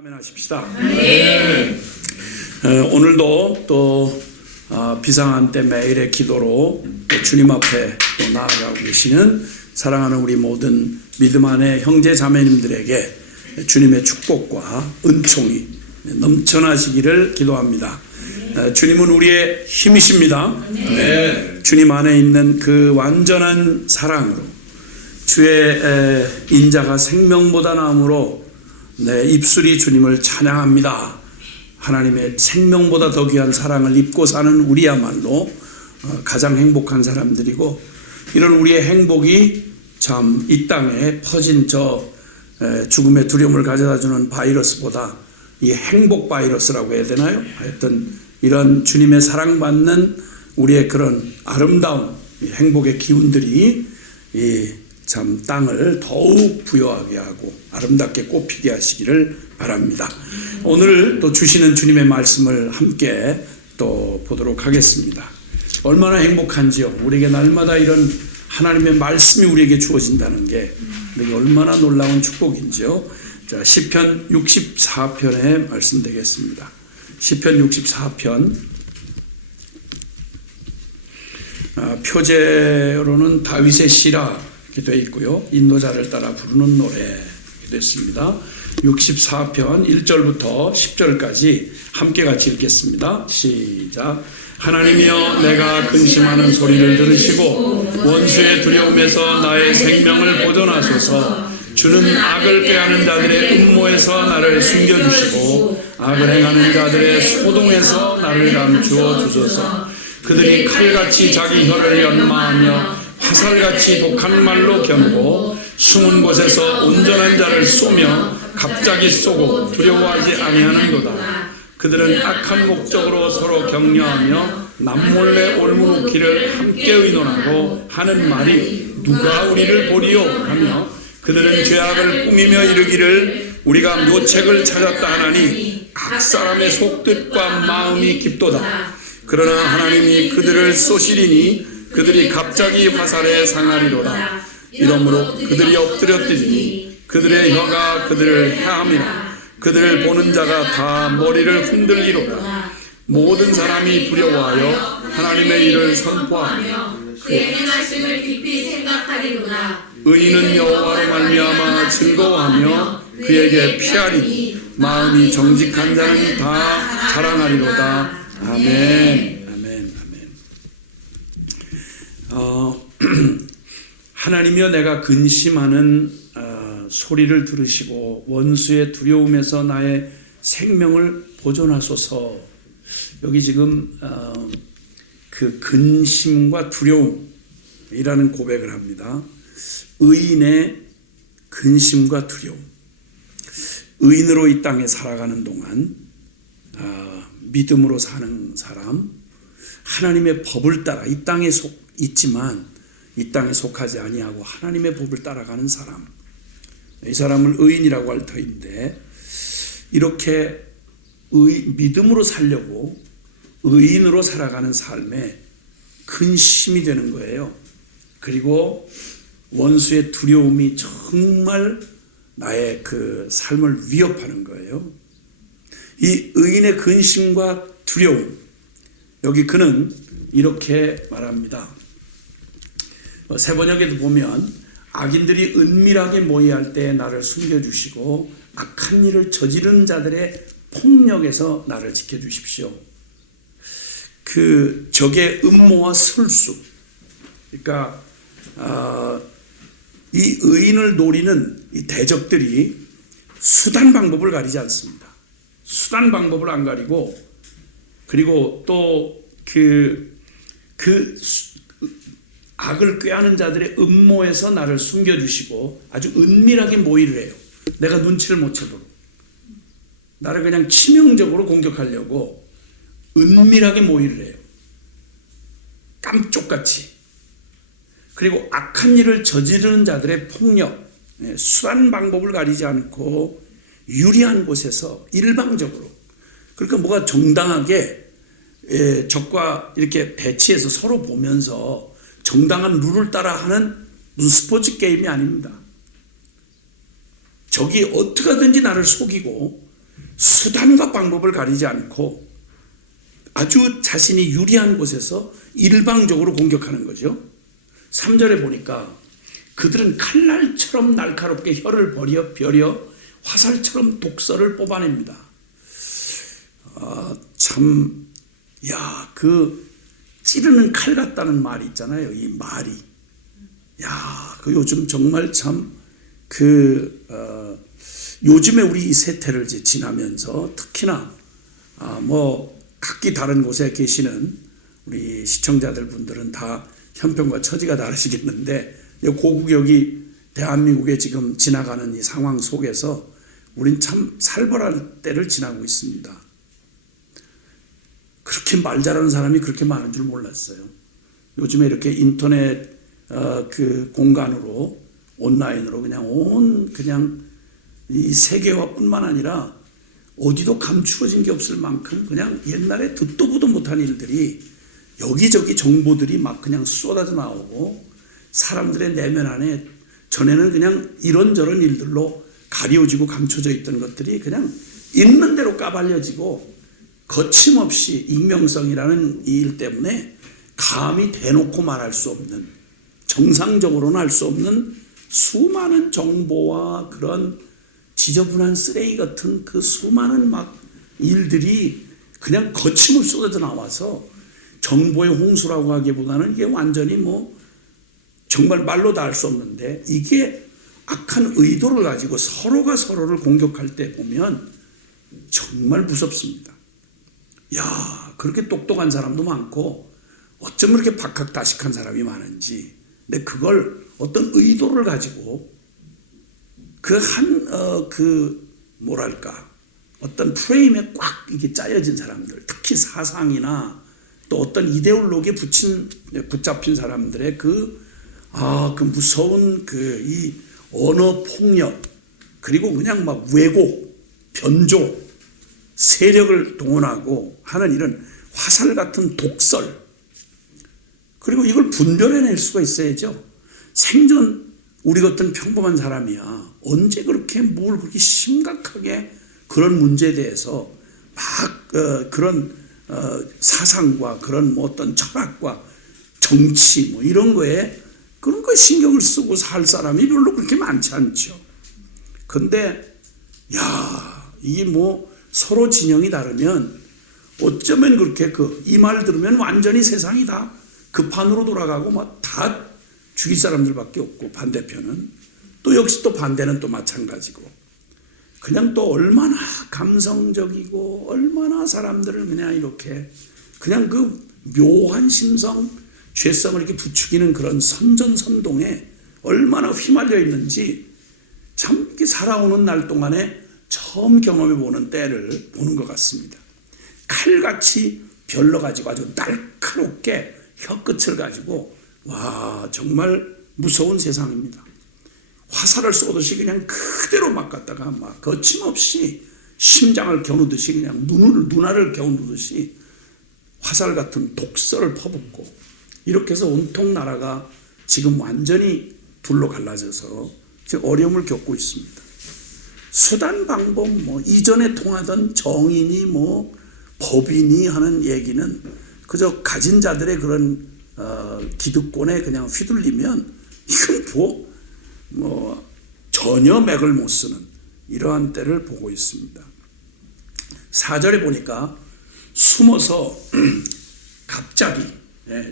아멘 하십시다. 오늘도 또 비상한 때 매일의 기도로 주님 앞에 또 나아가고 계시는 사랑하는 우리 모든 믿음 안의 형제 자매님들에게 주님의 축복과 은총이 넘쳐나시기를 기도합니다. 주님은 우리의 힘이십니다. 주님 안에 있는 그 완전한 사랑으로 주의 인자가 생명보다 나음으로 내 입술이 주님을 찬양합니다. 하나님의 생명보다 더 귀한 사랑을 입고 사는 우리야말로 가장 행복한 사람들이고, 이런 우리의 행복이 참 이 땅에 퍼진 저 죽음의 두려움을 가져다주는 바이러스보다 이 행복 바이러스라고 해야 되나요? 하여튼 이런 주님의 사랑받는 우리의 그런 아름다운 행복의 기운들이 참 땅을 더욱 부여하게 하고 아름답게 꽃피게 하시기를 바랍니다. 오늘 또 주시는 주님의 말씀을 함께 또 보도록 하겠습니다. 얼마나 행복한지요. 우리에게 날마다 이런 하나님의 말씀이 우리에게 주어진다는 게 우리에게 얼마나 놀라운 축복인지요. 자, 시편 64편의 말씀 되겠습니다. 시편 64편, 표제로는 다윗의 시라 이렇게 되어 있고요. 인도자를 따라 부르는 노래 이렇게 됐습니다. 64편 1절부터 10절까지 함께 같이 읽겠습니다. 시작. 하나님이여, 내가 근심하는 소리를 들으시고 원수의 두려움에서 나의 생명을 보존하소서. 주는 악을 꾀하는 자들의 음모에서 나를 숨겨주시고 악을 행하는 자들의 소동에서 나를 감추어 주소서. 그들이 칼같이 자기 혀를 연마하며 화살같이 독한 말로 겨누고 숨은 곳에서 온전한 자를 쏘며 갑자기 쏘고 두려워하지 아니하는도다. 그들은 악한 목적으로 서로 격려하며 남몰래 올무놓기를 함께 의논하고 하는 말이 누가 우리를 보리요 하며, 그들은 죄악을 꾸미며 이르기를 우리가 묘책을 찾았다 하나니 각 사람의 속뜻과 마음이 깊도다. 그러나 하나님이 그들을 쏘시리니 그들이 갑자기 화살에 상하리로다. 이러므로 그들이 엎드렸더니 그들의 혀가 그들을 해함이라. 그들을 보는 자가 다 머리를 흔들리로다. 모든 사람이 두려워하여 하나님의 일을 선포하며 그의 행하심을 깊이 생각하리로다. 의인은 여호와로 말미암아 즐거워하며 그에게 피하리니 마음이 정직한 자는 다 자랑하리로다. 아멘. 하나님이여, 내가 근심하는 소리를 들으시고 원수의 두려움에서 나의 생명을 보존하소서. 여기 지금 그 근심과 두려움이라는 고백을 합니다. 의인의 근심과 두려움. 의인으로 이 땅에 살아가는 동안 믿음으로 사는 사람, 하나님의 법을 따라 이 땅에 있지만 이 땅에 속하지 아니하고 하나님의 법을 따라가는 사람, 이 사람을 의인이라고 할 터인데, 이렇게 믿음으로 살려고 의인으로 살아가는 삶에 근심이 되는 거예요. 그리고 원수의 두려움이 정말 나의 그 삶을 위협하는 거예요. 이 의인의 근심과 두려움, 여기 그는 이렇게 말합니다. 세번역에도 보면 악인들이 은밀하게 모의할 때 나를 숨겨주시고 악한 일을 저지르는 자들의 폭력에서 나를 지켜주십시오. 그 적의 음모와 술수, 그러니까 이 의인을 노리는 이 대적들이 수단 방법을 가리지 않습니다. 수단 방법을 안 가리고, 그리고 또 악을 꾀하는 자들의 음모에서 나를 숨겨주시고 아주 은밀하게 모의를 해요. 내가 눈치를 못 채도록 나를 그냥 치명적으로 공격하려고 은밀하게 모의를 해요. 깜쪽같이. 그리고 악한 일을 저지르는 자들의 폭력, 수단 방법을 가리지 않고 유리한 곳에서 일방적으로, 그러니까 뭐가 정당하게 적과 이렇게 배치해서 서로 보면서 정당한 룰을 따라 하는 무슨 스포츠 게임이 아닙니다. 적이 어떻게 하든지 나를 속이고 수단과 방법을 가리지 않고 아주 자신이 유리한 곳에서 일방적으로 공격하는 거죠. 3절에 보니까 그들은 칼날처럼 날카롭게 혀를 벼려 화살처럼 독설을 뽑아냅니다. 그 찌르는 칼 같다는 말이 있잖아요. 이 말이. 그 요즘 정말 요즘에 우리 이 세태를 이제 지나면서 특히나 각기 다른 곳에 계시는 우리 시청자들 분들은 다 형편과 처지가 다르시겠는데 고국 여기 대한민국에 지금 지나가는 이 상황 속에서 우린 참 살벌한 때를 지나고 있습니다. 그렇게 말 잘하는 사람이 그렇게 많은 줄 몰랐어요. 요즘에 이렇게 인터넷 그 공간으로 온라인으로 그냥 이 세계화뿐만 아니라 어디도 감추어진 게 없을 만큼 그냥 옛날에 듣도 보도 못한 일들이 여기저기 정보들이 막 그냥 쏟아져 나오고 사람들의 내면 안에 전에는 그냥 이런저런 일들로 가려지고 감춰져 있던 것들이 그냥 있는 대로 까발려지고 거침없이 익명성이라는 이 일 때문에 감히 대놓고 말할 수 없는, 정상적으로는 할 수 없는 수많은 정보와 그런 지저분한 쓰레기 같은 그 수많은 일들이 그냥 거침없이 쏟아져 나와서 정보의 홍수라고 하기보다는 이게 완전히 정말 말로 다 할 수 없는데, 이게 악한 의도를 가지고 서로가 서로를 공격할 때 보면 정말 무섭습니다. 그렇게 똑똑한 사람도 많고 어쩜 그렇게 박학다식한 사람이 많은지. 근데 그걸 어떤 의도를 가지고 어떤 프레임에 꽉 이게 짜여진 사람들, 특히 사상이나 또 어떤 이데올로기에 붙잡힌 사람들의 그 무서운 이 언어 폭력, 그리고 그냥 왜곡, 변조, 세력을 동원하고 하는 이런 화살 같은 독설, 그리고 이걸 분별해낼 수가 있어야죠. 생전 우리 같은 평범한 사람이야 언제 뭘 그렇게 심각하게 그런 문제에 대해서 그런 사상과 그런 어떤 철학과 정치 이런 거에 그런 거 신경을 쓰고 살 사람이 별로 그렇게 많지 않죠. 근데 이게 서로 진영이 다르면 어쩌면 그렇게 이 말 들으면 완전히 세상이 다 그 판으로 돌아가고 다 죽일 사람들밖에 없고, 반대편은 또 역시 또 반대는 또 마찬가지고, 그냥 또 얼마나 감성적이고 얼마나 사람들을 그냥 이렇게 그냥 그 묘한 심성, 죄성을 이렇게 부추기는 그런 선전선동에 얼마나 휘말려 있는지 참 이렇게 살아오는 날 동안에 처음 경험해 보는 때를 보는 것 같습니다. 칼같이 별러가지고 아주 날카롭게 혀끝을 가지고 정말 무서운 세상입니다. 화살을 쏘듯이 그냥 그대로 막 갖다가 거침없이 심장을 겨누듯이 그냥 눈알을 겨누듯이 화살 같은 독설을 퍼붓고, 이렇게 해서 온통 나라가 지금 완전히 둘로 갈라져서 지금 어려움을 겪고 있습니다. 수단 방법 이전에 통하던 정인이 법인이 하는 얘기는 그저 가진 자들의 그런 기득권에 그냥 휘둘리면 이건 전혀 맥을 못 쓰는 이러한 때를 보고 있습니다. 4절에 보니까 숨어서 갑자기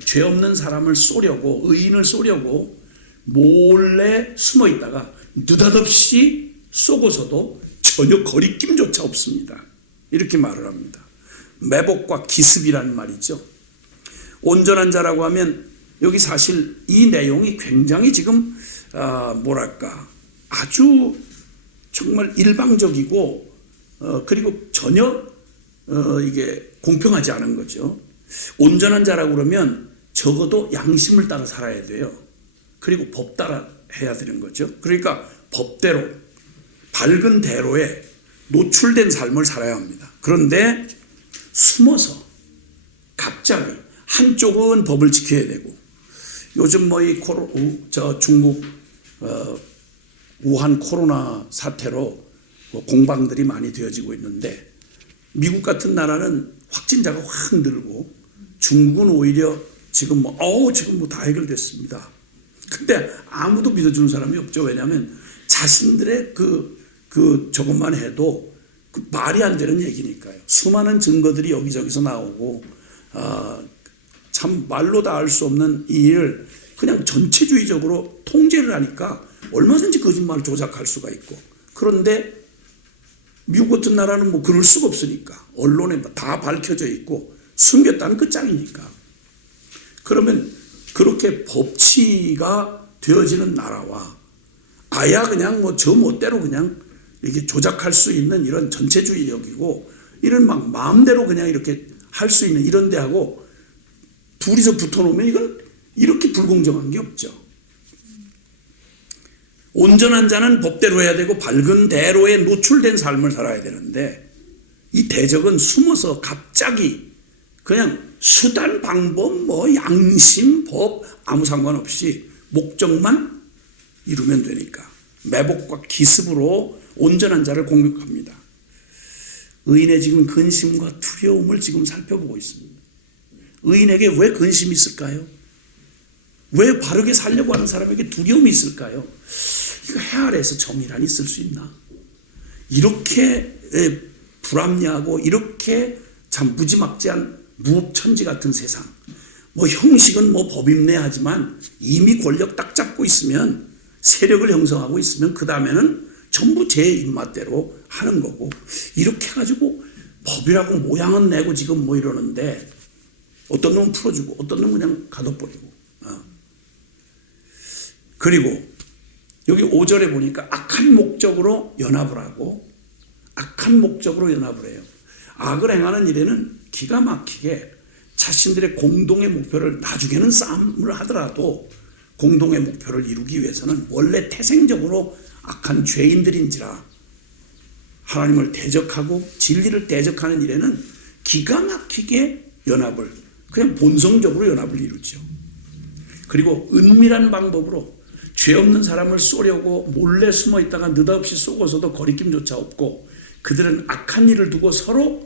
죄 없는 사람을 쏘려고, 의인을 쏘려고 몰래 숨어 있다가 느닷없이 쏘고서도 전혀 거리낌조차 없습니다. 이렇게 말을 합니다. 매복과 기습이라는 말이죠. 온전한 자라고 하면 여기 사실 이 내용이 굉장히 지금 아주 정말 일방적이고 그리고 전혀 이게 공평하지 않은 거죠. 온전한 자라고 그러면 적어도 양심을 따라 살아야 돼요. 그리고 법 따라 해야 되는 거죠. 그러니까 법대로, 밝은 대로에 노출된 삶을 살아야 합니다. 그런데 숨어서 갑자기 한쪽은 법을 지켜야 되고, 요즘 중국 우한 코로나 사태로 공방들이 많이 되어지고 있는데 미국 같은 나라는 확진자가 확 늘고 중국은 오히려 지금 지금 다 해결됐습니다. 근데 아무도 믿어주는 사람이 없죠. 왜냐하면 자신들의 저것만 해도 말이 안 되는 얘기니까요. 수많은 증거들이 여기저기서 나오고 참 말로 다 할 수 없는 이 일을 그냥 전체주의적으로 통제를 하니까 얼마든지 거짓말을 조작할 수가 있고, 그런데 미국 같은 나라는 뭐 그럴 수가 없으니까 언론에 다 밝혀져 있고 숨겼다는 끝장이니까. 그러면 그렇게 법치가 되어지는 나라와 아야 그냥 뭐 저 멋대로 그냥 이렇게 조작할 수 있는 이런 전체주의적이고 이런 막 마음대로 그냥 이렇게 할 수 있는 이런 데하고 둘이서 붙어놓으면 이건 이렇게 불공정한 게 없죠. 온전한 자는 법대로 해야 되고 밝은 대로에 노출된 삶을 살아야 되는데 이 대적은 숨어서 갑자기 그냥 수단, 방법, 뭐 양심, 법 아무 상관없이 목적만 이루면 되니까 매복과 기습으로 온전한 자를 공격합니다. 의인의 지금 근심과 두려움을 지금 살펴보고 있습니다. 의인에게 왜 근심이 있을까요? 왜 바르게 살려고 하는 사람에게 두려움이 있을까요? 이거 해 아래에서 정의란 있을 수 있나? 이렇게 불합리하고 이렇게 참 무지막지한 무법천지 같은 세상, 뭐 형식은 뭐 법임내하지만 이미 권력 딱 잡고 있으면 세력을 형성하고 있으면 그 다음에는 전부 제 입맛대로 하는 거고, 이렇게 해가지고 법이라고 모양은 내고 지금 뭐 이러는데 어떤 놈은 풀어주고 어떤 놈은 그냥 가둬버리고. 그리고 여기 5절에 보니까 악한 목적으로 연합을 하고 악한 목적으로 연합을 해요. 악을 행하는 일에는 기가 막히게 자신들의 공동의 목표를 나중에는 싸움을 하더라도 공동의 목표를 이루기 위해서는 원래 태생적으로 악한 죄인들인지라 하나님을 대적하고 진리를 대적하는 일에는 기가 막히게 연합을, 그냥 본성적으로 연합을 이루죠. 그리고 은밀한 방법으로 죄 없는 사람을 쏘려고 몰래 숨어 있다가 느닷없이 쏘고서도 거리낌조차 없고, 그들은 악한 일을 두고 서로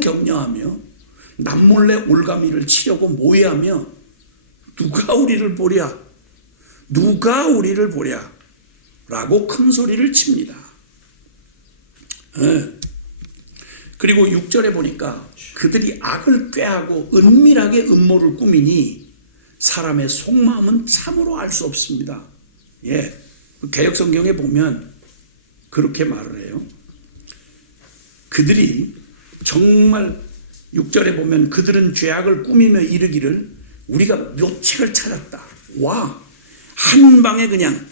격려하며 남몰래 올가미를 치려고 모해하며 누가 우리를 보랴 누가 우리를 보랴 라고 큰 소리를 칩니다. 그리고 6절에 보니까 그들이 악을 꾀하고 은밀하게 음모를 꾸미니 사람의 속마음은 참으로 알 수 없습니다. 개역성경에 보면 그렇게 말을 해요. 그들이 정말 6절에 보면 그들은 죄악을 꾸미며 이르기를 우리가 묘책을 찾았다. 와, 한 방에 그냥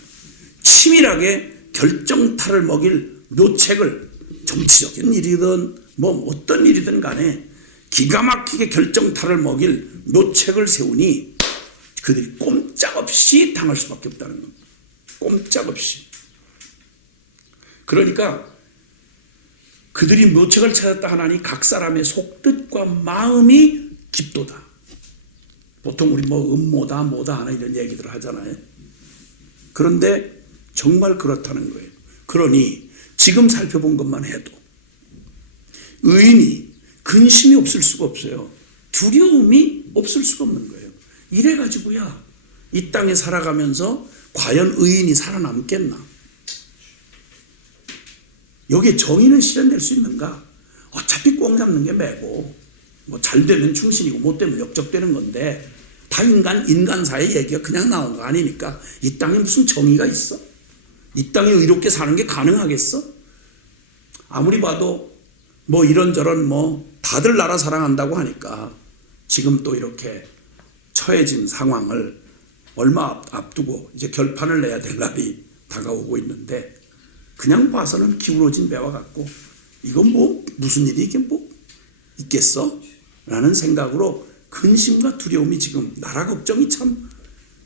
치밀하게 결정타를 먹일 묘책을, 정치적인 일이든 뭐 어떤 일이든 간에 기가 막히게 결정타를 먹일 묘책을 세우니 그들이 꼼짝없이 당할 수밖에 없다는 겁니다. 꼼짝없이. 그러니까 그들이 묘책을 찾았다 하나니 각 사람의 속뜻과 마음이 깊도다. 보통 우리 뭐 음모다 뭐다 하는 이런 얘기들을 하잖아요. 그런데 정말 그렇다는 거예요. 그러니 지금 살펴본 것만 해도 의인이 근심이 없을 수가 없어요. 두려움이 없을 수가 없는 거예요. 이래가지고야 이 땅에 살아가면서 과연 의인이 살아남겠나? 여기에 정의는 실현될 수 있는가? 어차피 꽁 잡는 게 매고 뭐 잘 되면 충신이고 못 되면 역적되는 건데 다 인간사의 얘기가 그냥 나온 거 아니니까 이 땅에 무슨 정의가 있어? 이 땅에 의롭게 사는 게 가능하겠어? 아무리 봐도 뭐 이런저런 뭐 다들 나라 사랑한다고 하니까 지금 또 이렇게 처해진 상황을 얼마 앞두고 이제 결판을 내야 될 날이 다가오고 있는데 그냥 봐서는 기울어진 배와 같고 이건 뭐 무슨 일이 이게 뭐 있겠어? 라는 생각으로 근심과 두려움이 지금 나라 걱정이 참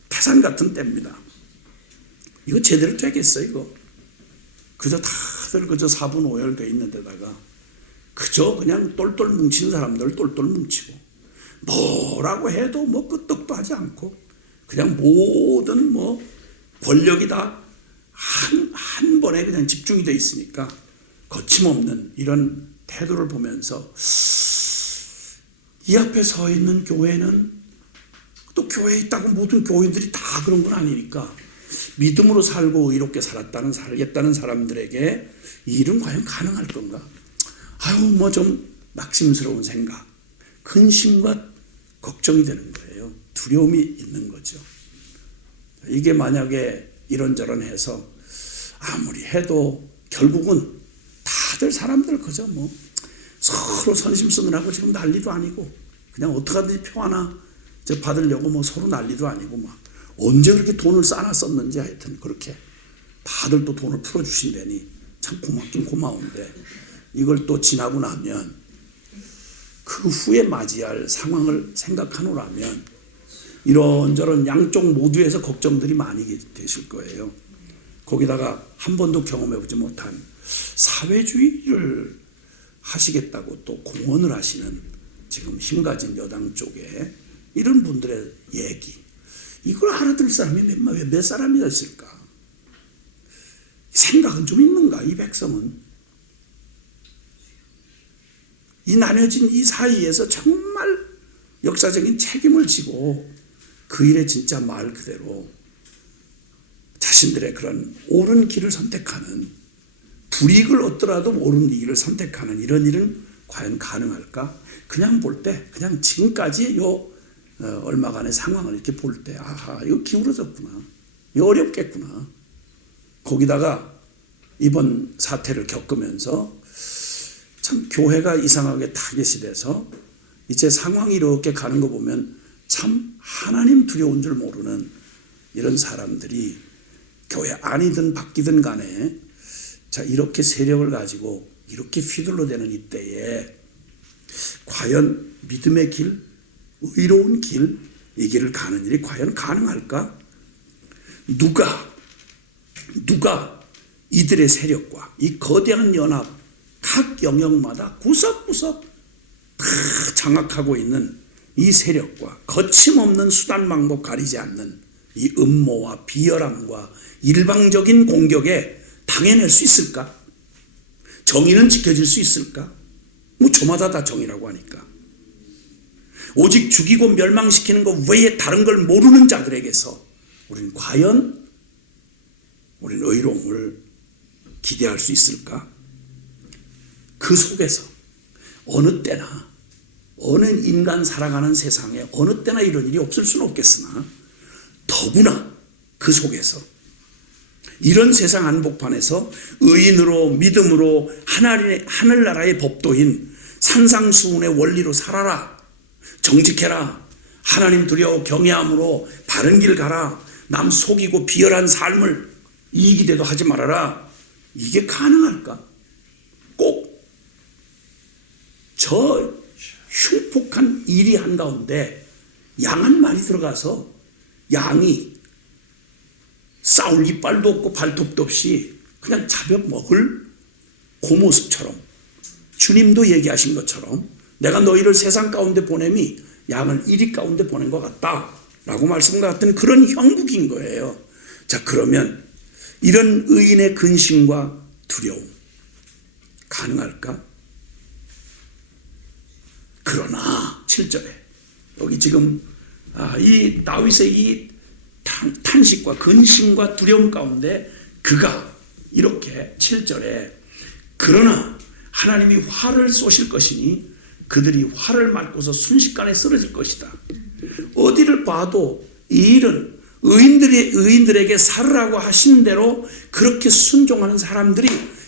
태산 같은 때입니다. 이거 제대로 되겠어 이거? 그저 다들 그저 사분오열돼 있는 데다가 그저 그냥 똘똘 뭉친 사람들 똘똘 뭉치고 뭐라고 해도 뭐 끄떡도 하지 않고 그냥 모든 뭐 권력이 다 한 번에 그냥 집중이 돼 있으니까 거침없는 이런 태도를 보면서 이 앞에 서 있는 교회는 또 교회에 있다고 모든 교인들이 다 그런 건 아니니까 믿음으로 살고 의롭게 살겠다는 사람들에게 이 일은 과연 가능할 건가? 뭐 좀 낙심스러운 생각, 근심과 걱정이 되는 거예요. 두려움이 있는 거죠. 이게 만약에 이런저런 해서 아무리 해도 결국은 다들 사람들 그저 뭐 서로 선심 쓰느라고 지금 난리도 아니고 그냥 어떻게 하든지 표 하나 받으려고 뭐 서로 난리도 아니고 막 언제 그렇게 돈을 쌓아놨었는지 하여튼 그렇게 다들 또 돈을 풀어주신다니 참 고맙긴 고마운데 이걸 또 지나고 나면 그 후에 맞이할 상황을 생각하노라면 이런저런 양쪽 모두에서 걱정들이 많이 되실 거예요. 거기다가 한 번도 경험해보지 못한 사회주의를 하시겠다고 또 공언을 하시는 지금 힘가진 여당 쪽에 이런 분들의 얘기, 이걸 알아들 사람이 몇 사람이 있을까? 생각은 좀 있는가 이 백성은? 이 나뉘어진 이 사이에서 정말 역사적인 책임을 지고 그 일에 진짜 말 그대로 자신들의 그런 옳은 길을 선택하는, 불이익을 얻더라도 옳은 길을 선택하는 이런 일은 과연 가능할까? 그냥 볼 때, 그냥 지금까지 얼마간의 상황을 이렇게 볼 때, 아하, 이거 기울어졌구나. 이거 어렵겠구나. 거기다가 이번 사태를 겪으면서 참 교회가 이상하게 타겟이 돼서 이제 상황이 이렇게 가는 거 보면 참 하나님 두려운 줄 모르는 이런 사람들이 교회 안이든 밖이든 간에 자 이렇게 세력을 가지고 이렇게 휘둘러대는 이때에 과연 믿음의 길, 의로운 길, 이 길을 가는 일이 과연 가능할까? 누가 이들의 세력과 이 거대한 연합 각 영역마다 구석구석 다 장악하고 있는 이 세력과 거침없는 수단 방법 가리지 않는 이 음모와 비열함과 일방적인 공격에 당해낼 수 있을까? 정의는 지켜질 수 있을까? 뭐 저마다 다 정의라고 하니까. 오직 죽이고 멸망시키는 것 외에 다른 걸 모르는 자들에게서 우리는 과연 의로움을 기대할 수 있을까? 그 속에서 어느 때나 어느 인간 살아가는 세상에 어느 때나 이런 일이 없을 수는 없겠으나 더구나 그 속에서 이런 세상 한복판에서 의인으로 믿음으로 하늘나라의 법도인 산상수훈의 원리로 살아라. 정직해라. 하나님 두려워 경외함으로 바른 길 가라. 남 속이고 비열한 삶을 이기대도 하지 말아라. 이게 가능할까? 꼭 저 흉폭한 일이 한가운데 양 한 마리 들어가서 양이 싸울 이빨도 없고 발톱도 없이 그냥 잡아먹을 그 모습처럼 주님도 얘기하신 것처럼 내가 너희를 세상 가운데 보냄이 양을 이리 가운데 보낸 것 같다 라고 말씀과 같은 그런 형국인 거예요. 자, 그러면 이런 의인의 근심과 두려움 가능할까? 그러나 7절에 여기 지금 이 다윗의 이 탄식과 근심과 두려움 가운데 그가 이렇게 7절에 그러나 하나님이 화를 쏘실 것이니 그들이 화를 맞고서 순식간에 쓰러질 것이다. 어디를 봐도 이 일은 의인들에게 살으라고 하신 대로 그렇게 순종하는 사람들이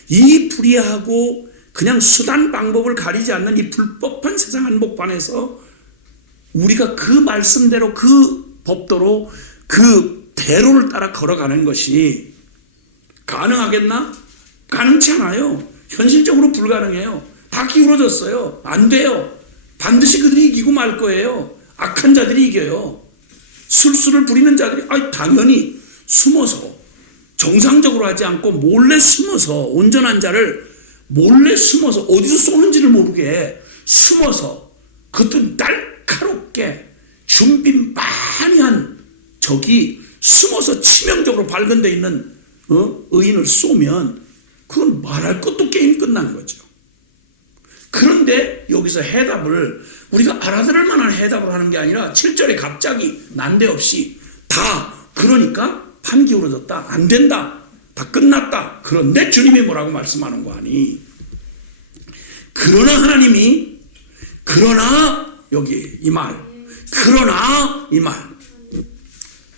이 불의하고 그냥 수단 방법을 가리지 않는 이 불법한 세상 한복판에서 우리가 그 말씀대로 그 법도로 그 대로를 따라 걸어가는 것이 가능하겠나? 가능치 않아요. 현실적으로 불가능해요. 다 기울어졌어요. 안 돼요. 반드시 그들이 이기고 말 거예요. 악한 자들이 이겨요. 술수를 부리는 자들이 당연히 숨어서 정상적으로 하지 않고 몰래 숨어서 온전한 자를 몰래 숨어서 어디서 쏘는지를 모르게 숨어서 그것도 날카롭게 준비 많이 한 적이 숨어서 치명적으로 발견되어 있는 의인을 쏘면 그건 말할 것도 게임 끝난 거죠. 그런데 여기서 해답을 우리가 알아들을 만한 해답을 하는 게 아니라 7절에 갑자기 난데없이 다 그러니까 판 기울어졌다. 안 된다. 다 끝났다. 그런데 주님이 뭐라고 말씀하는 거 아니? 그러나 하나님이 그러나 여기 이 말 그러나 이 말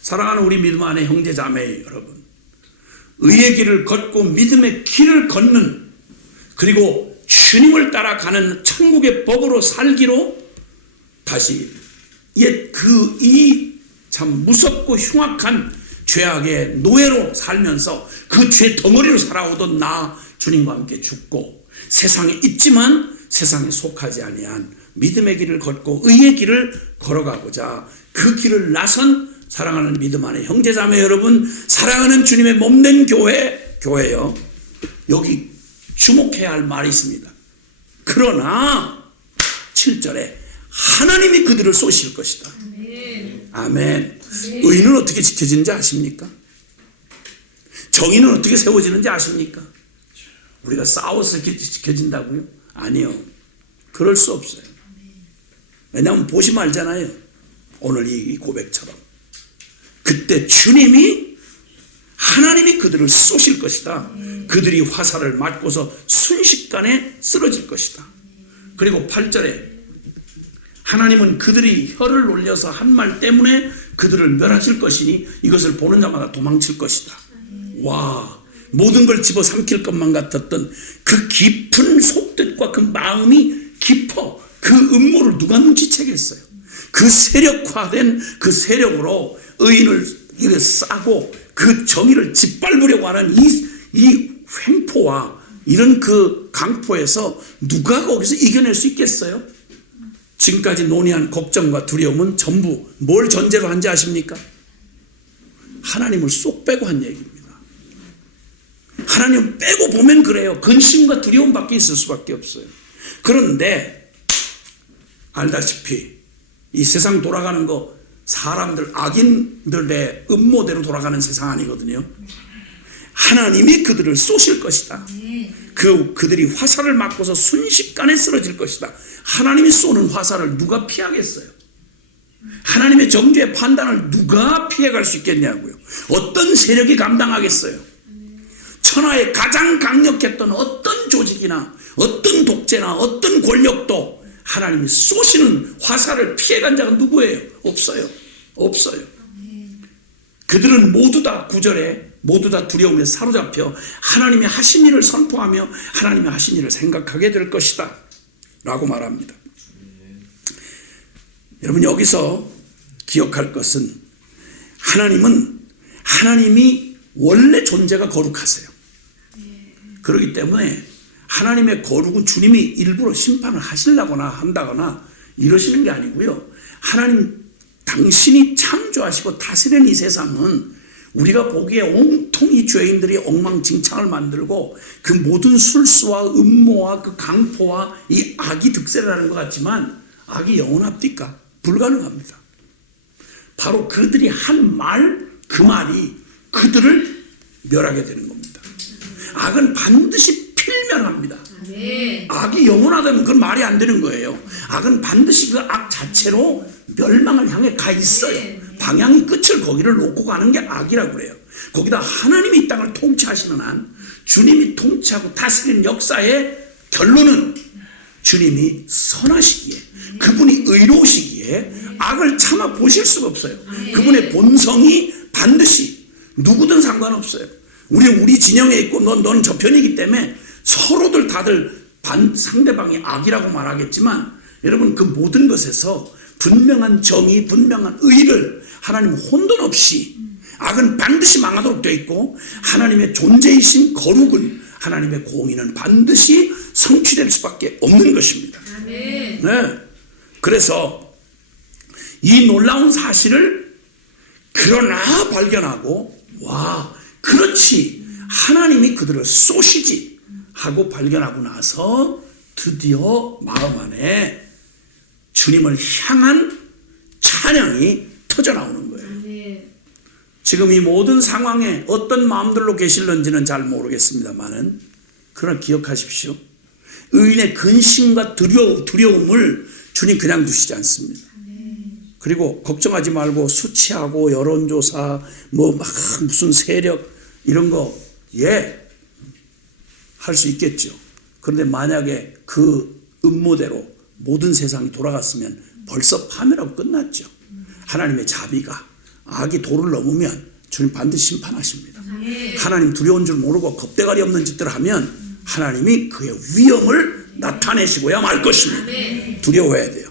사랑하는 우리 믿음 안에 형제 자매 여러분 의의 길을 걷고 믿음의 길을 걷는 그리고 주님을 따라가는 천국의 법으로 살기로 다시 옛 그 이 참 무섭고 흉악한 죄악의 노예로 살면서 그 죄 덩어리로 살아오던 나 주님과 함께 죽고 세상에 있지만 세상에 속하지 아니한 믿음의 길을 걷고 의의 길을 걸어가고자 그 길을 나선 사랑하는 믿음 안에 형제자매 여러분 사랑하는 주님의 몸된 교회요 여기 주목해야 할 말이 있습니다. 그러나 7절에 하나님이 그들을 쏘실 것이다. 아멘. 의는 어떻게 지켜지는지 아십니까? 정의는 어떻게 세워지는지 아십니까? 우리가 싸워서 지켜진다고요? 아니요. 그럴 수 없어요. 왜냐하면 보시면 알잖아요. 오늘 이 고백처럼. 그때 주님이 하나님이 그들을 쏘실 것이다. 그들이 화살을 맞고서 순식간에 쓰러질 것이다. 그리고 8절에 하나님은 그들이 혀를 놀려서 한 말 때문에 그들을 멸하실 것이니 이것을 보는 자마다 도망칠 것이다. 와, 모든 걸 집어삼킬 것만 같았던 그 깊은 속뜻과 그 마음이 깊어 그 음모를 누가 눈치채겠어요? 그 세력화된 그 세력으로 의인을 싸고 그 정의를 짓밟으려고 하는 이 횡포와 이런 그 강포에서 누가 거기서 이겨낼 수 있겠어요? 지금까지 논의한 걱정과 두려움은 전부 뭘 전제로 한지 아십니까? 하나님을 쏙 빼고 한 얘기입니다. 하나님 빼고 보면 그래요. 근심과 두려움밖에 있을 수밖에 없어요. 그런데 알다시피 이 세상 돌아가는 거 사람들 악인들의 음모대로 돌아가는 세상 아니거든요. 하나님이 그들을 쏘실 것이다. 그들이 화살을 맞고서 순식간에 쓰러질 것이다. 하나님이 쏘는 화살을 누가 피하겠어요? 하나님의 정죄의 판단을 누가 피해갈 수 있겠냐고요. 어떤 세력이 감당하겠어요? 천하에 가장 강력했던 어떤 조직이나 어떤 독재나 어떤 권력도 하나님이 쏘시는 화살을 피해간 자가 누구예요? 없어요. 없어요. 그들은 모두 다 9절에 모두 다 두려움에 사로잡혀 하나님이 하신 일을 선포하며 하나님이 하신 일을 생각하게 될 것이다 라고 말합니다. 여러분 여기서 기억할 것은 하나님이 원래 존재가 거룩하세요. 그렇기 때문에 하나님의 거룩은 주님이 일부러 심판을 하시려거나 한다거나 이러시는 게 아니고요. 하나님 당신이 창조하시고 다스리는 이 세상은 우리가 보기에 온통 이 죄인들이 엉망진창을 만들고 그 모든 술수와 음모와 그 강포와 이 악이 득세를 하는 것 같지만 악이 영원합니까? 불가능합니다. 바로 그들이 한 말, 그 말이 그들을 멸하게 되는 겁니다. 악은 반드시 필멸합니다. 악이 영원하다면 그건 말이 안 되는 거예요. 악은 반드시 그 악 자체로 멸망을 향해 가 있어요. 방향이 끝을 거기를 놓고 가는 게 악이라고 그래요. 거기다 하나님이 이 땅을 통치하시는 한 주님이 통치하고 다스리는 역사의 결론은 주님이 선하시기에 그분이 의로우시기에 악을 참아 보실 수가 없어요. 그분의 본성이 반드시 누구든 상관없어요. 우리 진영에 있고 넌 저 편이기 때문에 서로들 다들 상대방이 악이라고 말하겠지만 여러분 그 모든 것에서 분명한 정의, 분명한 의를 하나님 혼돈 없이 악은 반드시 망하도록 되어 있고 하나님의 존재이신 거룩은 하나님의 공의는 반드시 성취될 수밖에 없는 것입니다. 네. 그래서 이 놀라운 사실을 그러나 발견하고 와 그렇지 하나님이 그들을 쏘시지 하고 발견하고 나서 드디어 마음 안에 주님을 향한 찬양이 터져나오는 거예요. 지금 이 모든 상황에 어떤 마음들로 계실는지는 잘 모르겠습니다만은 그러나 기억하십시오. 의인의 근심과 두려움을 주님 그냥 두시지 않습니다. 그리고 걱정하지 말고 수치하고 여론조사 뭐 막 무슨 세력 이런 거 할 수 있겠죠. 그런데 만약에 그 음모대로 모든 세상이 돌아갔으면 벌써 파멸하고 끝났죠. 하나님의 자비가 악이 도를 넘으면 주님 반드시 심판하십니다. 하나님 두려운 줄 모르고 겁대가리 없는 짓들을 하면 하나님이 그의 위엄을 나타내시고야 말 것입니다. 두려워해야 돼요.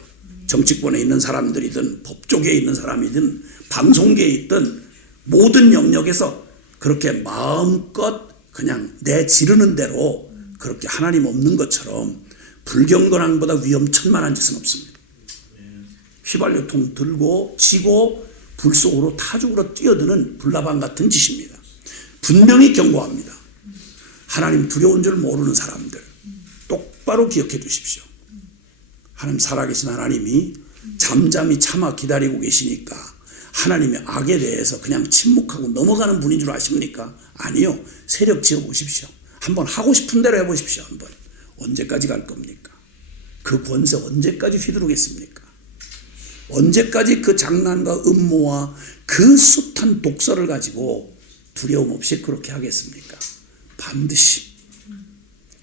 정치권에 있는 사람들이든 법조계에 있는 사람이든 방송계에 있든 모든 영역에서 그렇게 마음껏 그냥 내 지르는 대로 그렇게 하나님 없는 것처럼 불경건함보다 위험천만한 짓은 없습니다. 휘발유통 들고 지고 불 속으로 타죽으로 뛰어드는 불나방 같은 짓입니다. 분명히 경고합니다. 하나님 두려운 줄 모르는 사람들 똑바로 기억해 두십시오. 하나님 살아계신 하나님이 잠잠히 참아 기다리고 계시니까 하나님의 악에 대해서 그냥 침묵하고 넘어가는 분인 줄 아십니까? 아니요. 세력 지어보십시오. 한번 하고 싶은 대로 해보십시오. 한번. 언제까지 갈 겁니까? 그 권세 언제까지 휘두르겠습니까? 언제까지 그 장난과 음모와 그 숱한 독설을 가지고 두려움 없이 그렇게 하겠습니까? 반드시.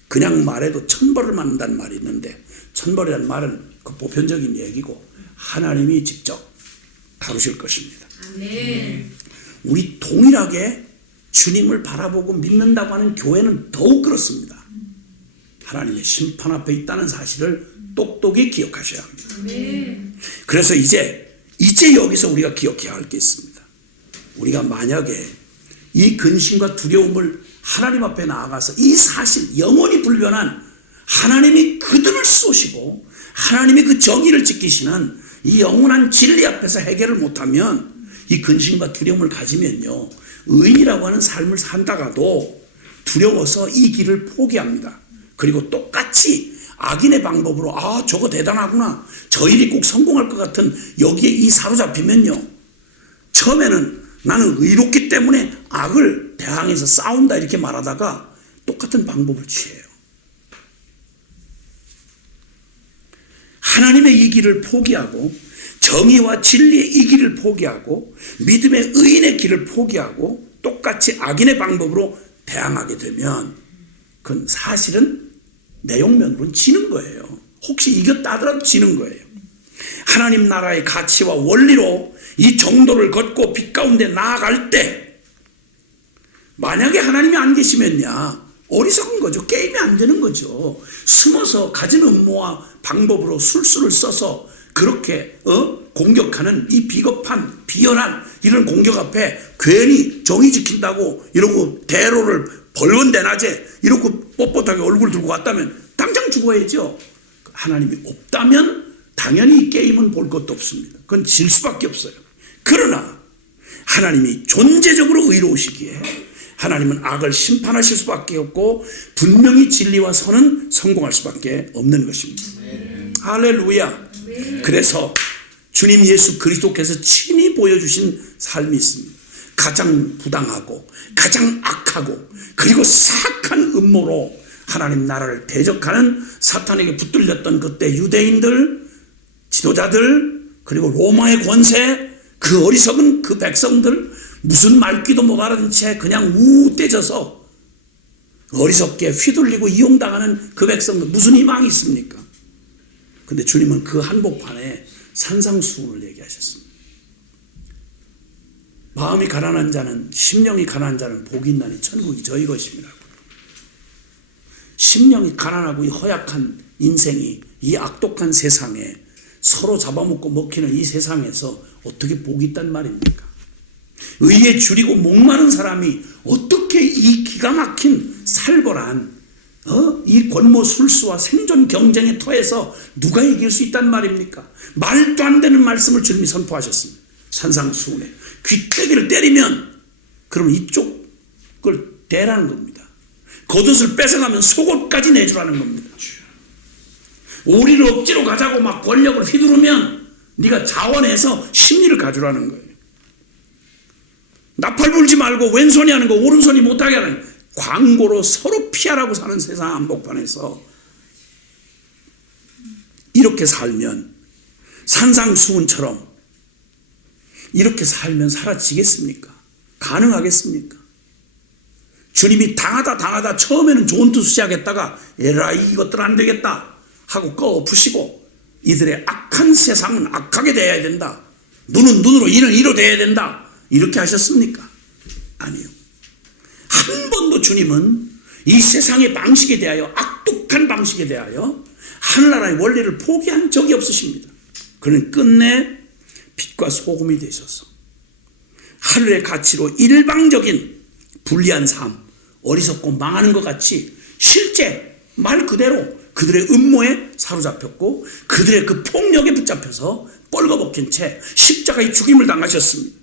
그냥 말해도 천벌을 맞는다는 말이 있는데 천벌이라는 말은 그 보편적인 얘기고 하나님이 직접 다루실 것입니다. 아멘. 우리 동일하게 주님을 바라보고 믿는다고 하는 교회는 더욱 그렇습니다. 하나님의 심판 앞에 있다는 사실을 똑똑히 기억하셔야 합니다. 아멘. 그래서 이제 여기서 우리가 기억해야 할 게 있습니다. 우리가 만약에 이 근심과 두려움을 하나님 앞에 나아가서 이 사실 영원히 불변한 하나님이 그들을 쏘시고 하나님이 그 정의를 지키시는 이 영원한 진리 앞에서 해결을 못하면 이 근심과 두려움을 가지면요 의인이라고 하는 삶을 산다가도 두려워서 이 길을 포기합니다. 그리고 똑같이 악인의 방법으로 저거 대단하구나 저 일이 꼭 성공할 것 같은 여기에 이 사로잡히면요 처음에는 나는 의롭기 때문에 악을 대항해서 싸운다 이렇게 말하다가 똑같은 방법을 취해요. 하나님의 이 길을 포기하고 정의와 진리의 이 길을 포기하고 믿음의 의인의 길을 포기하고 똑같이 악인의 방법으로 대항하게 되면 그건 사실은 내용면으로는 지는 거예요. 혹시 이겼다 하더라도 지는 거예요. 하나님 나라의 가치와 원리로 이 정도를 걷고 빛 가운데 나아갈 때 만약에 하나님이 안 계시면야 어리석은 거죠. 게임이 안 되는 거죠. 숨어서 가진 음모와 방법으로 술수를 써서 그렇게 공격하는 이 비겁한 비열한 이런 공격 앞에 괜히 정의 지킨다고 이러고 대로를 벌건대낮에 이러고 뻣뻣하게 얼굴 들고 왔다면 당장 죽어야죠. 하나님이 없다면 당연히 이 게임은 볼 것도 없습니다. 그건 질 수밖에 없어요. 그러나 하나님이 존재적으로 의로우시기에 하나님은 악을 심판하실 수밖에 없고 분명히 진리와 선은 성공할 수밖에 없는 것입니다. 할렐루야. 그래서 주님 예수 그리스도께서 친히 보여주신 삶이 있습니다. 가장 부당하고 가장 악하고 그리고 사악한 음모로 하나님 나라를 대적하는 사탄에게 붙들렸던 그때 유대인들, 지도자들, 그리고 로마의 권세, 그 어리석은 그 백성들, 무슨 말귀도 못 알아듣는 채 그냥 우떼져서 어리석게 휘둘리고 이용당하는 그 백성들 무슨 희망이 있습니까? 근데 주님은 그 한복판에 산상수훈을 얘기하셨습니다. 마음이 가난한 자는 심령이 가난한 자는 복이 있나니 천국이 저희 것임이라고. 심령이 가난하고 이 허약한 인생이 이 악독한 세상에 서로 잡아먹고 먹히는 이 세상에서 어떻게 복이 있단 말입니까? 의에 줄이고 목마른 사람이 어떻게 이 기가 막힌 살벌한 이 권모술수와 생존 경쟁의 터에서 누가 이길 수 있단 말입니까? 말도 안 되는 말씀을 주님이 선포하셨습니다. 산상수훈에 귀때기를 때리면 그러면 이쪽을 대라는 겁니다. 겉옷을 뺏어가면 속옷까지 내주라는 겁니다. 우리를 억지로 가자고 막 권력을 휘두르면 네가 자원해서 심리를 가주라는 거예요. 나팔 불지 말고 왼손이 하는 거 오른손이 못하게 하는 광고로 서로 피하라고 사는 세상 한복판에서 이렇게 살면, 산상수훈처럼 이렇게 살면 사라지겠습니까? 가능하겠습니까? 주님이 당하다 처음에는 좋은 뜻 시작했다가 에라이 이것들 안 되겠다 하고 꺼부시고, 이들의 악한 세상은 악하게 돼야 된다, 눈은 눈으로 이는 이로 돼야 된다, 이렇게 하셨습니까? 아니요. 한 번도 주님은 이 세상의 방식에 대하여, 악독한 방식에 대하여 하늘나라의 원리를 포기한 적이 없으십니다. 그는 끝내 빛과 소금이 되셔서 하늘의 가치로 일방적인 불리한 삶, 어리석고 망하는 것 같이 실제 말 그대로 그들의 음모에 사로잡혔고 그들의 그 폭력에 붙잡혀서 뻘거벗긴 채 십자가의 죽임을 당하셨습니다.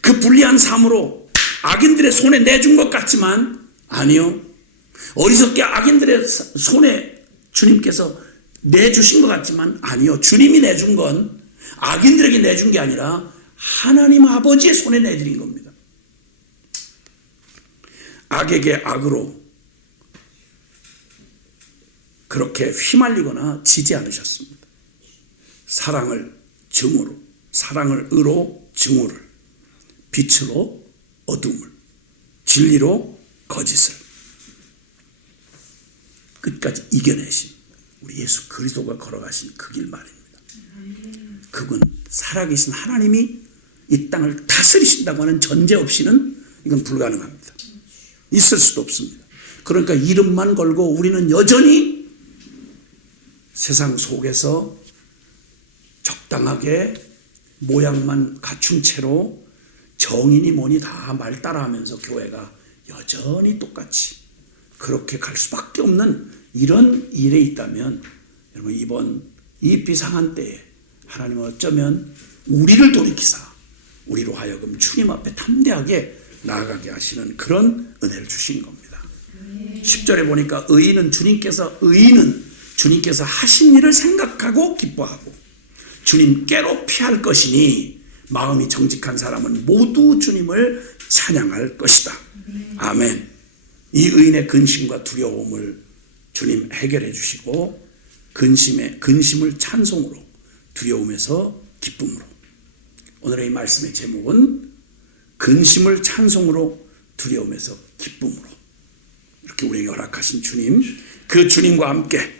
그 불리한 삶으로 악인들의 손에 내준 것 같지만 아니요. 어리석게 악인들의 손에 주님께서 내주신 것 같지만 아니요. 주님이 내준 건 악인들에게 내준 게 아니라 하나님 아버지의 손에 내드린 겁니다. 악에게 악으로 그렇게 휘말리거나 지지 않으셨습니다. 사랑을 증오로, 사랑을 의로 증오를, 빛으로 어둠을, 진리로 거짓을 끝까지 이겨내신 우리 예수 그리스도가 걸어가신 그 길 말입니다. 그분 살아계신 하나님이 이 땅을 다스리신다고 하는 전제 없이는 이건 불가능합니다. 있을 수도 없습니다. 그러니까 이름만 걸고 우리는 여전히 세상 속에서 적당하게 모양만 갖춘 채로 정인이 뭐니 다 말 따라하면서 교회가 여전히 똑같이 그렇게 갈 수밖에 없는 이런 일에 있다면, 여러분 이번 이 비상한 때에 하나님은 어쩌면 우리를 돌이키사 우리로 하여금 주님 앞에 담대하게 나아가게 하시는 그런 은혜를 주신 겁니다. 10절에 보니까 의인은 주님께서 하신 일을 생각하고 기뻐하고 주님께로 피할 것이니 마음이 정직한 사람은 모두 주님을 찬양할 것이다. 아멘. 이 의인의 근심과 두려움을 주님 해결해 주시고 근심을 찬송으로, 두려움에서 기쁨으로. 오늘의 이 말씀의 제목은 근심을 찬송으로, 두려움에서 기쁨으로. 이렇게 우리에게 허락하신 주님, 그 주님과 함께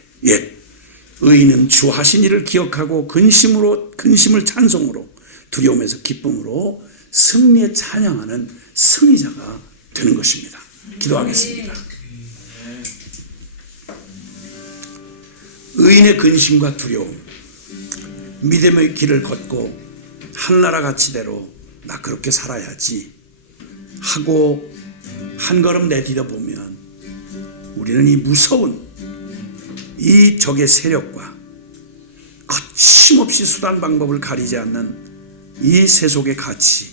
의인은 주 하신 일을 기억하고 근심을 찬송으로, 두려움에서 기쁨으로 승리에 찬양하는 승리자가 되는 것입니다. 기도하겠습니다. 의인의 근심과 두려움, 믿음의 길을 걷고 하늘나라 가치대로 나 그렇게 살아야지 하고 한 걸음 내디뎌 보면 우리는 이 무서운 이 적의 세력과 거침없이 수단 방법을 가리지 않는 이 세속의 가치,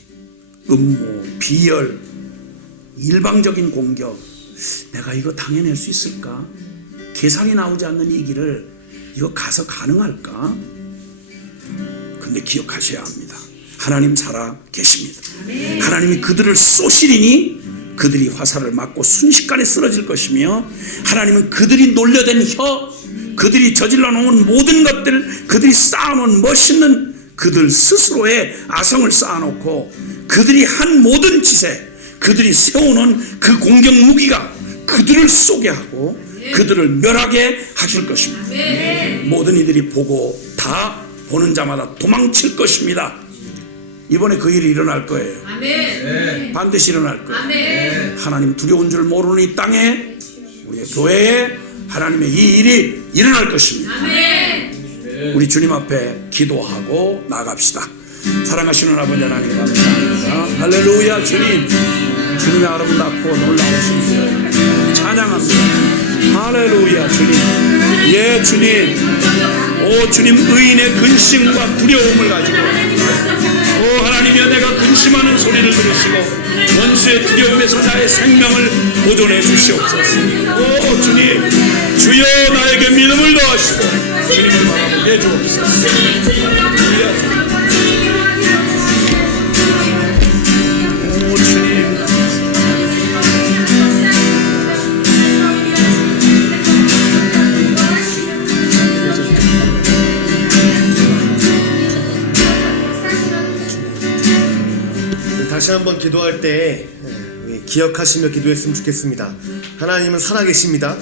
음모, 비열, 일방적인 공격, 내가 이거 당해낼 수 있을까? 계산이 나오지 않는 이 길을 이거 가서 가능할까? 근데 기억하셔야 합니다. 하나님 살아 계십니다. 하나님이 그들을 쏘시리니 그들이 화살을 맞고 순식간에 쓰러질 것이며, 하나님은 그들이 놀려댄 혀, 그들이 저질러 놓은 모든 것들, 그들이 쌓아놓은 멋있는 그들 스스로의 아성을 쌓아놓고 그들이 한 모든 짓에, 그들이 세워놓은 그 공격 무기가 그들을 쏘게 하고 그들을 멸하게 하실 것입니다. 모든 이들이 보고 다 보는 자마다 도망칠 것입니다. 이번에 그 일이 일어날 거예요. 반드시 일어날 거예요. 하나님 두려운 줄 모르는 이 땅에, 우리의 교회에 하나님의 이 일이 일어날 것입니다. 우리 주님 앞에 기도하고 나갑시다. 사랑하시는 아버지 하나님 감사합니다. 할렐루야. 주님의 아름답고 놀라우신 분 찬양합니다. 할렐루야. 주님, 주님, 오 주님, 의인의 근심과 두려움을 가지고 하나님이여, 내가 근심하는 소리를 들으시고 원수의 두려움에서 나의 생명을 보존해 주시옵소서. 오 주님, 주여 나에게 믿음을 더하시고 주님을 바라보게 해주옵소서. 오 주님, 한번 기도할 때 기억하시며 기도했으면 좋겠습니다. 하나님은 살아계십니다.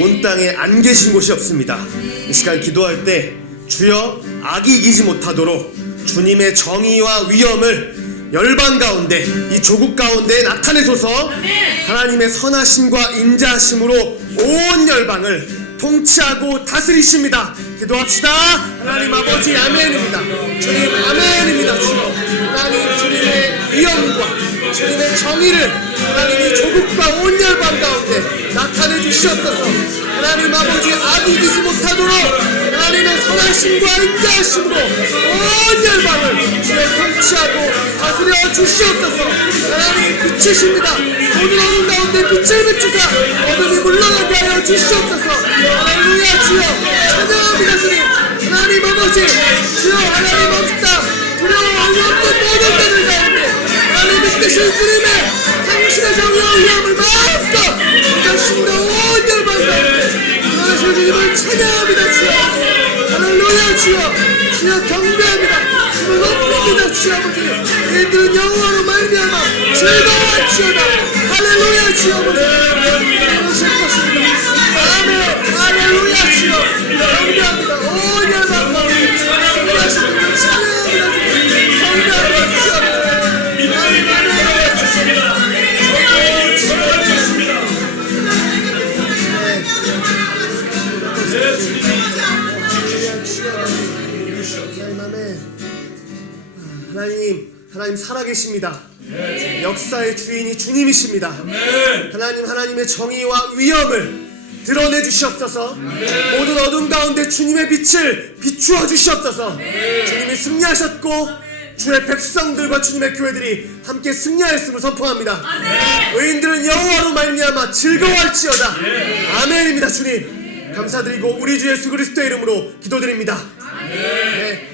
온 땅에 안 계신 곳이 없습니다. 이 시간 기도할 때 주여 악이 이기지 못하도록 주님의 정의와 위엄을 열방 가운데 이 조국 가운데 나타내소서. 하나님의 선하심과 인자하심으로 온 열방을 통치하고 다스리십니다. 기도합시다. 하나님 아버지 아멘입니다. 주님 아멘입니다. 주여 하나님 주님의 위엄과 주님의 정의를 하나님이 조국과 온 열방 가운데 나타내 주시옵소서. 하나님 아버지 악이 이기지 못하도록 하나님의 선하심과 인자하심으로 온 열방을 주여 통치하고 다스려 주시옵소서. 하나님 빛이십니다. 모든 어둠 가운데 빛을 비추사 어둠이 물러나게 하여 주시옵소서. 할렐루야. 주여 찬양합니다. 주님 하나님 아버지 주여 하나님 없다 두려워하지 없는 모든 자들 가운데 하나님 뜻이신 주님의 당신의 정의와 위엄을 마음껏 이것입니다. 온 열방 가운데 하나님 주님을 찬양합니다. 주여 할렐루야. 주여 경배합니다. 주를 높입니다. 주여 아버지 이들은 영원으로 말미암아 즐거워할지어다. 할렐루야. 주여 아버지 이루실 것입니다. 아멘. 할렐루야. 주여 경배합니다. 온 열방 가운데 승리하신 분을 찬양합니다. 경배합니다. 주여 하나님 살아계십니다. 역사의 주인이 주님이십니다. 하나님의 정의와 위엄을 드러내 주시옵소서. 모든 어둠 가운데 주님의 빛을 비추어 주시옵소서. 주님이 승리하셨고 주의 백성들과 주님의 교회들이 함께 승리하였음을 선포합니다. 의인들은 여호와로 말미암아 즐거워할지어다. 아멘입니다. 주님 감사드리고 우리 주 예수 그리스도의 이름으로 기도드립니다. 네.